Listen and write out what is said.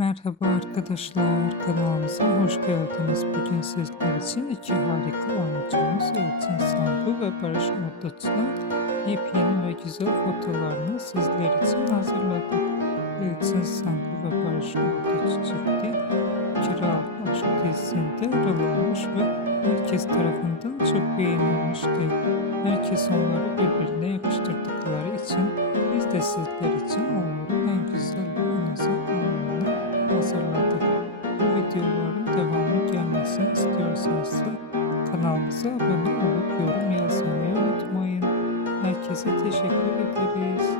Merhaba arkadaşlar, kanalımıza hoş geldiniz. Bugün sizler için iki harika oyuncumuz Elçin Sangu ve Barış Arduç'un yepyeni ve güzel fotolarını sizler için hazırladık. Elçin Sangu ve Barış Arduç çifti Kira Aşk dizisinde rol almış ve herkes tarafından çok beğenilmişti. Herkes onları birbirine yakıştırdıkları için biz de sizler için onların en güzel ve en özel anlarını hazırladık. Bu videoların devamı gelmesini istiyorsanız kanalımıza abone olup yorum yazmayı unutmayın. Herkese teşekkür ederiz.